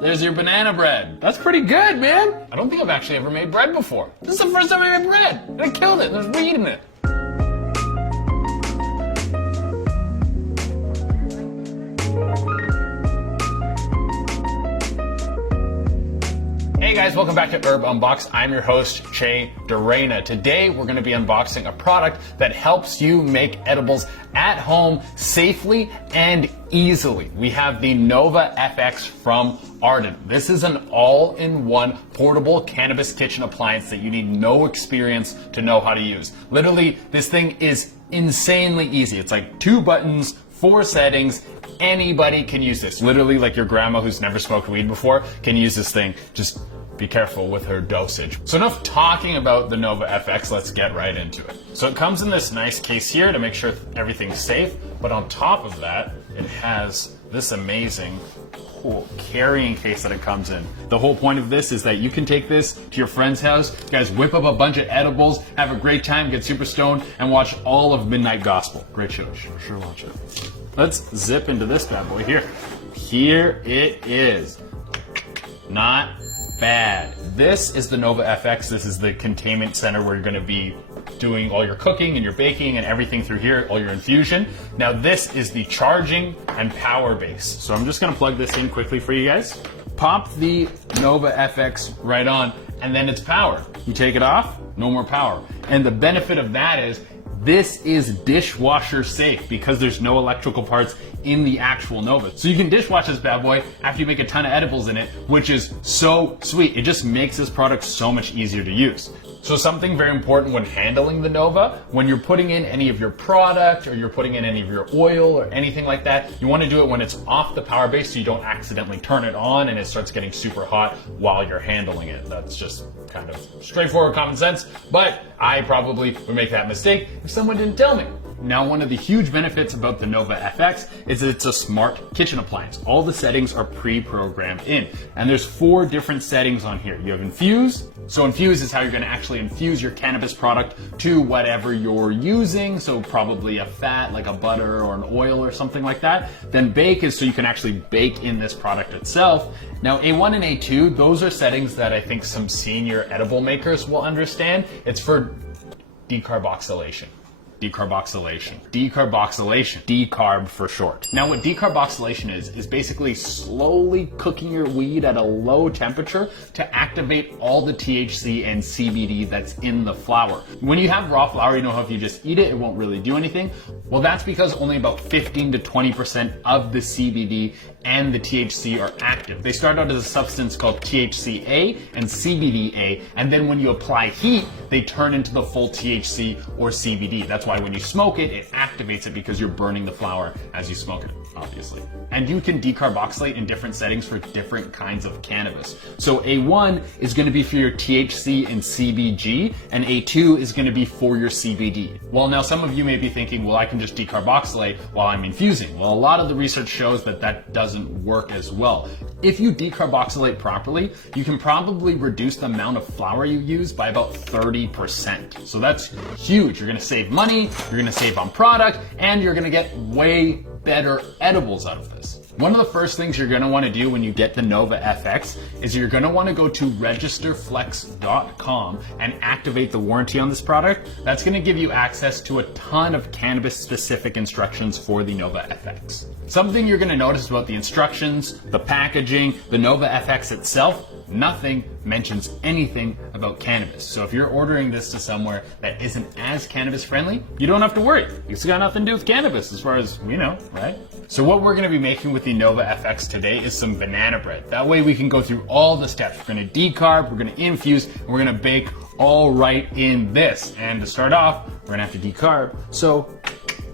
There's your banana bread. That's pretty good, man. I don't think I've actually ever made bread before. This is the first time I made bread. And I killed it. There's weed in it. Hey guys, welcome back to Herb Unbox. I'm your host, Che Dorena. Today we're going to be unboxing a product that helps you make edibles at home safely and easily. We have the Nova FX from Ardent. This is an all-in-one portable cannabis kitchen appliance that you need no experience to know how to use. Literally, this thing is insanely easy. It's like 2 buttons, 4 settings. Anybody can use this. Literally, like your grandma who's never smoked weed before can use this thing. Just be careful with her dosage. So enough talking about the Nova FX, let's get right into it. So it comes in this nice case here to make sure everything's safe, but on top of that, it has this amazing cool carrying case that it comes in. The whole point of this is that you can take this to your friend's house, you guys whip up a bunch of edibles, have a great time, get super stoned, and watch all of Midnight Gospel. Great show, sure watch it. Let's zip into this bad boy here. Here it is. Not bad. This is the Nova FX. This is the containment center where you're going to be doing all your cooking and your baking and everything through here, all your infusion. Now this is the charging and power base. So I'm just going to plug this in quickly for you guys. Pop the Nova FX right on and then it's power. You take it off, no more power. And the benefit of that is this is dishwasher safe because there's no electrical parts in the actual Nova. So you can dishwash this bad boy after you make a ton of edibles in it, which is so sweet. It just makes this product so much easier to use. So something very important when handling the Nova, when you're putting in any of your product or you're putting in any of your oil or anything like that, you want to do it when it's off the power base so you don't accidentally turn it on and it starts getting super hot while you're handling it. That's just kind of straightforward common sense, but I probably would make that mistake if someone didn't tell me. Now, one of the huge benefits about the Nova FX is that it's a smart kitchen appliance. All the settings are pre-programmed in, and there's 4 different settings on here. You have infuse. So infuse is how you're going to actually infuse your cannabis product to whatever you're using. So probably a fat, like a butter or an oil or something like that. Then bake is so you can actually bake in this product itself. Now, A1 and A2, those are settings that I think some senior edible makers will understand. It's for decarboxylation. Decarboxylation. Decarb for short. Now what decarboxylation is basically slowly cooking your weed at a low temperature to activate all the THC and CBD that's in the flower. When you have raw flower, you know how if you just eat it, it won't really do anything? Well, that's because only about 15 to 20% of the CBD and the THC are active. They start out as a substance called THCA and CBDA, and then when you apply heat, they turn into the full THC or CBD. That's why when you smoke it, it activates it because you're burning the flower as you smoke it, obviously. And you can decarboxylate in different settings for different kinds of cannabis. So A1 is going to be for your THC and CBG, and A2 is going to be for your CBD. Well, now some of you may be thinking, well, I can just decarboxylate while I'm infusing. Well, a lot of the research shows that that doesn't work as well. If you decarboxylate properly, you can probably reduce the amount of flour you use by about 30%. So that's huge. You're going to save money, you're going to save on product, and you're going to get way better edibles out of this. One of the first things you're going to want to do when you get the Nova FX is you're going to want to go to registerflex.com and activate the warranty on this product. That's going to give you access to a ton of cannabis specific instructions for the Nova FX. Something you're going to notice about the instructions, the packaging, the Nova FX itself, nothing mentions anything about cannabis. So if you're ordering this to somewhere that isn't as cannabis friendly, you don't have to worry. It's got nothing to do with cannabis as far as we know, right? So what we're going to be making with the Nova FX today is some banana bread. That way we can go through all the steps. We're going to decarb, we're going to infuse, and we're going to bake all right in this. And to start off, we're going to have to decarb. So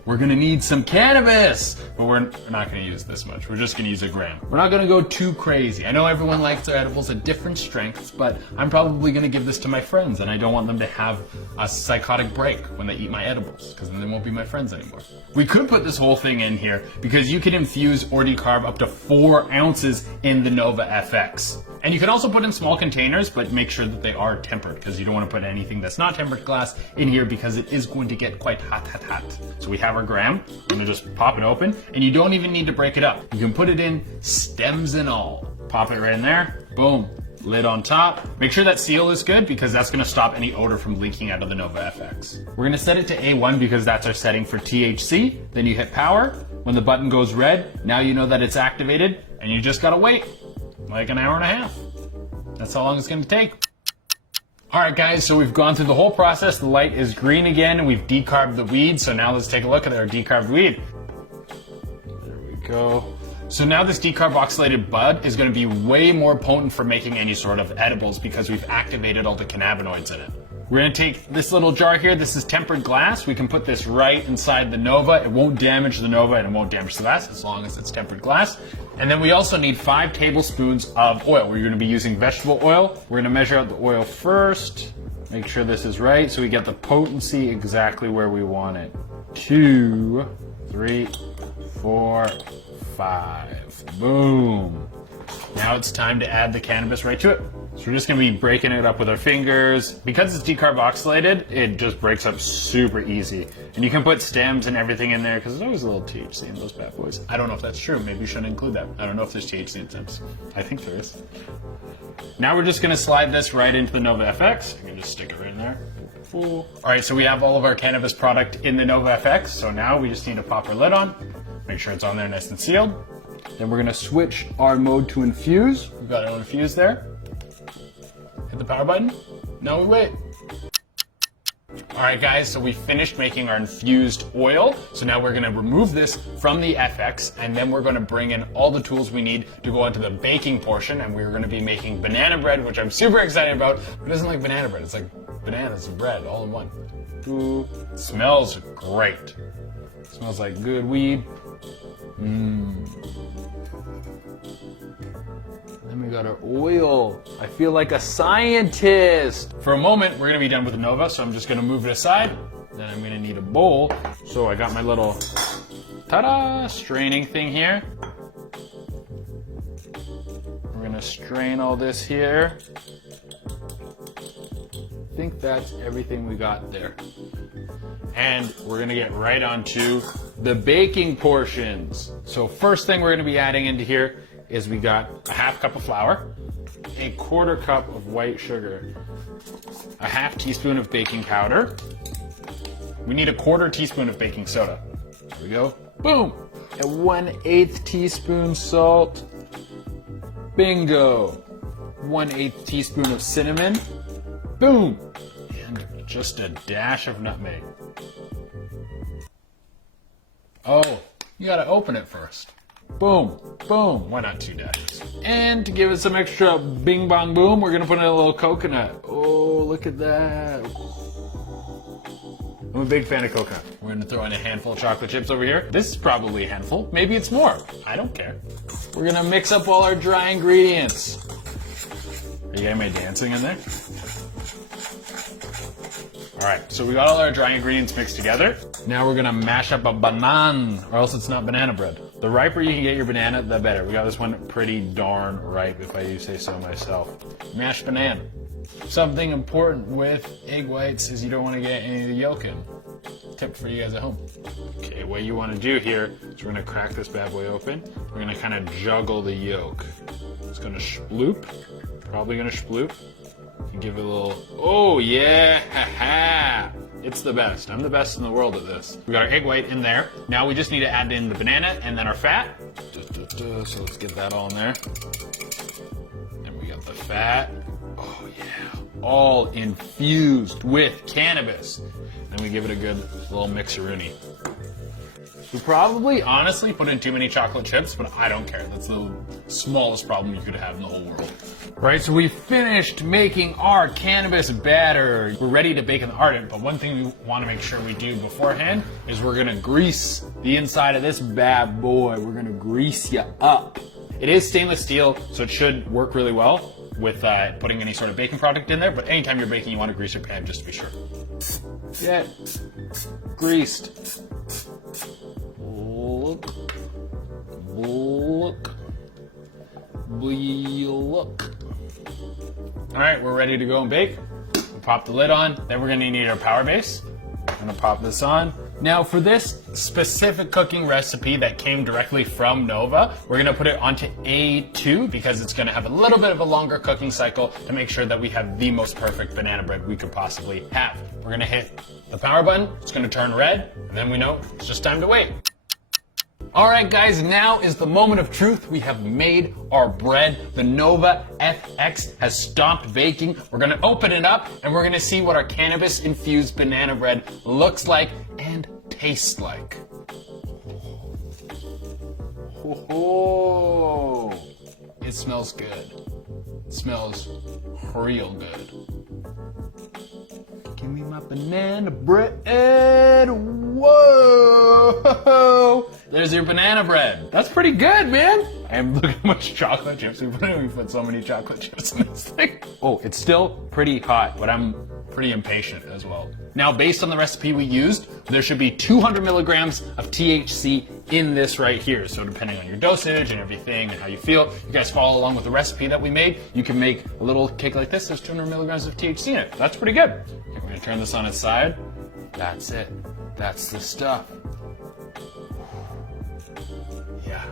we're gonna need some cannabis, but we're not gonna use this much. We're just gonna use 1 gram. We're not gonna go too crazy. I know everyone likes their edibles at different strengths, but I'm probably gonna give this to my friends, and I don't want them to have a psychotic break when they eat my edibles, because then they won't be my friends anymore. We could put this whole thing in here because you can infuse or decarb up to 4 ounces in the Nova FX. And you can also put in small containers, but make sure that they are tempered, because you don't want to put anything that's not tempered glass in here because it is going to get quite hot. So we have hour gram. I'm gonna just pop it open, and you don't even need to break it up. You can put it in stems and all. Pop it right in there, boom. Lid on top. Make sure that seal is good because that's gonna stop any odor from leaking out of the Nova FX. We're gonna set it to A1 because that's our setting for THC. Then you hit power. When the button goes red, now you know that it's activated, and you just gotta wait like an hour and a half. That's how long it's gonna take. All right, guys, so we've gone through the whole process. The light is green again, and we've decarbed the weed. So now let's take a look at our decarbed weed. There we go. So now this decarboxylated bud is going to be way more potent for making any sort of edibles because we've activated all the cannabinoids in it. We're going to take this little jar here. This is tempered glass. We can put this right inside the Nova. It won't damage the Nova and it won't damage the glass as long as it's tempered glass. And then we also need 5 tablespoons of oil. We're going to be using vegetable oil. We're going to measure out the oil first. Make sure this is right so we get the potency exactly where we want it. 2, 3, 4, 5. Boom. Now it's time to add the cannabis right to it. So we're just gonna be breaking it up with our fingers. Because it's decarboxylated, it just breaks up super easy. And you can put stems and everything in there because there's always a little THC in those bad boys. I don't know if that's true. Maybe you shouldn't include that. I don't know if there's THC in stems. I think there is. Now we're just gonna slide this right into the Nova FX. You can just stick it right in there. All right, so we have all of our cannabis product in the Nova FX. So now we just need to pop our lid on. Make sure it's on there nice and sealed. Then we're gonna switch our mode to infuse. We've got our infuse there. Hit the power button. Now we wait. All right, guys, so we finished making our infused oil. So now we're gonna remove this from the FX, and then we're gonna bring in all the tools we need to go into the baking portion, and we're gonna be making banana bread, which I'm super excited about. It isn't like banana bread, it's like bananas and bread all in one. Ooh, it smells great. It smells like good weed. Then we got our oil. I feel like a scientist. For a moment, we're gonna be done with the Nova, so I'm just gonna move it aside. Then I'm gonna need a bowl. So I got my little, ta-da, straining thing here. We're gonna strain all this here. I think that's everything we got there. And we're gonna get right onto the baking portions. So first thing we're gonna be adding into here is we got a half cup of flour, a quarter cup of white sugar, a half teaspoon of baking powder. We need a quarter teaspoon of baking soda. There we go. Boom! A 1/8 teaspoon salt. Bingo! 1/8 teaspoon of cinnamon. Boom! And just a dash of nutmeg. Oh, you gotta open it first. Boom, boom. Why not 2 dashes? And to give it some extra bing bong boom, we're gonna put in a little coconut. Oh, look at that. I'm a big fan of coconut. We're gonna throw in a handful of chocolate chips over here. This is probably a handful. Maybe it's more. I don't care. We're gonna mix up all our dry ingredients. Are you getting my dancing in there? All right, so we got all our dry ingredients mixed together. Now we're gonna mash up a banana, or else it's not banana bread. The riper you can get your banana, the better. We got this one pretty darn ripe, if I do say so myself. Mashed banana. Something important with egg whites is you don't wanna get any of the yolk in. Tip for you guys at home. Okay, what you wanna do here is we're gonna crack this bad boy open. We're gonna kinda juggle the yolk. It's gonna sploop, probably gonna sploop. And give it a little, oh yeah, ha-ha. It's the best. I'm the best in the world at this. We got our egg white in there. Now we just need to add in the banana and then our fat. So let's get that all in there. And we got the fat. Oh yeah. All infused with cannabis. Then we give it a good little mixeroonie. We probably, honestly, put in too many chocolate chips, but I don't care. That's the smallest problem you could have in the whole world. Right, so we finished making our cannabis batter. We're ready to bake in the Ardent, but one thing we want to make sure we do beforehand is we're gonna grease the inside of this bad boy. We're gonna grease you up. It is stainless steel, so it should work really well with putting any sort of baking product in there, but anytime you're baking, you want to grease your pan just to be sure. Get greased. Look. All right, we're ready to go and bake. We'll pop the lid on. Then we're gonna need our power base. I'm gonna pop this on. Now for this specific cooking recipe that came directly from Nova, we're gonna put it onto A2 because it's gonna have a little bit of a longer cooking cycle to make sure that we have the most perfect banana bread we could possibly have. We're gonna hit the power button, it's gonna turn red, and then we know it's just time to wait. All right, guys, now is the moment of truth. We have made our bread. The Nova FX has stopped baking. We're gonna open it up and we're gonna see what our cannabis-infused banana bread looks like and tastes like. Oh, it smells good. It smells real good. Give me my banana bread. Whoa! There's your banana bread. That's pretty good, man. And look how much chocolate chips we put in. We put so many chocolate chips in this thing. Oh, it's still pretty hot, but I'm pretty impatient as well. Now, based on the recipe we used, there should be 200 milligrams of THC in this right here. So depending on your dosage and everything and how you feel, you guys follow along with the recipe that we made. You can make a little cake like this. There's 200 milligrams of THC in it. That's pretty good. Okay, we're gonna turn this on its side. That's it. That's the stuff. Yeah,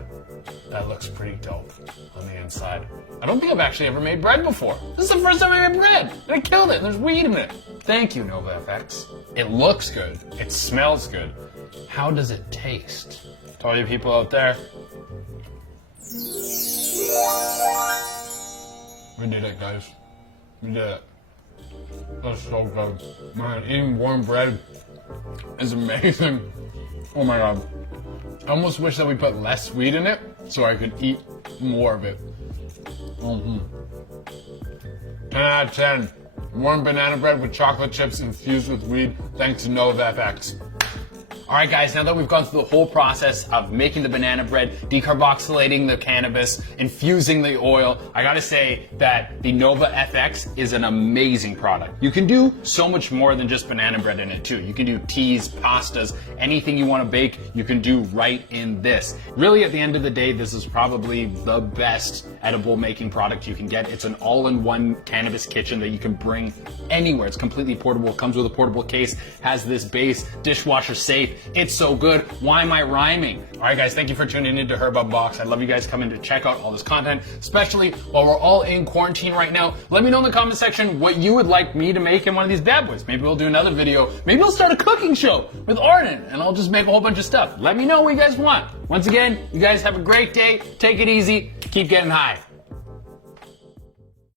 that looks pretty dope on the inside. I don't think I've actually ever made bread before. This is the first time I made bread. I killed it. There's weed in it. Thank you, Nova FX. It looks good. It smells good. How does it taste? To all you people out there. We did it, guys. We did it. That's so good. Man, eating warm bread is amazing. Oh my God. I almost wish that we put less weed in it so I could eat more of it. 10 out of 10. Warm banana bread with chocolate chips infused with weed thanks to Nova FX. All right, guys, now that we've gone through the whole process of making the banana bread, decarboxylating the cannabis, infusing the oil, I gotta say that the Nova FX is an amazing product. You can do so much more than just banana bread in it too. You can do teas, pastas, anything you wanna bake, you can do right in this. Really, at the end of the day, this is probably the best edible making product you can get. It's an all-in-one cannabis kitchen that you can bring anywhere. It's completely portable, comes with a portable case, has this base, dishwasher safe. It's so good. Why am I rhyming? All right, guys, thank you for tuning into Herb Unbox. I love you guys coming to check out all this content, especially while we're all in quarantine right now. Let me know in the comment section what you would like me to make in one of these bad boys. Maybe we'll do another video. Maybe we'll start a cooking show with Ardent, and I'll just make a whole bunch of stuff. Let me know what you guys want. Once again, you guys have a great day. Take it easy. Keep getting high.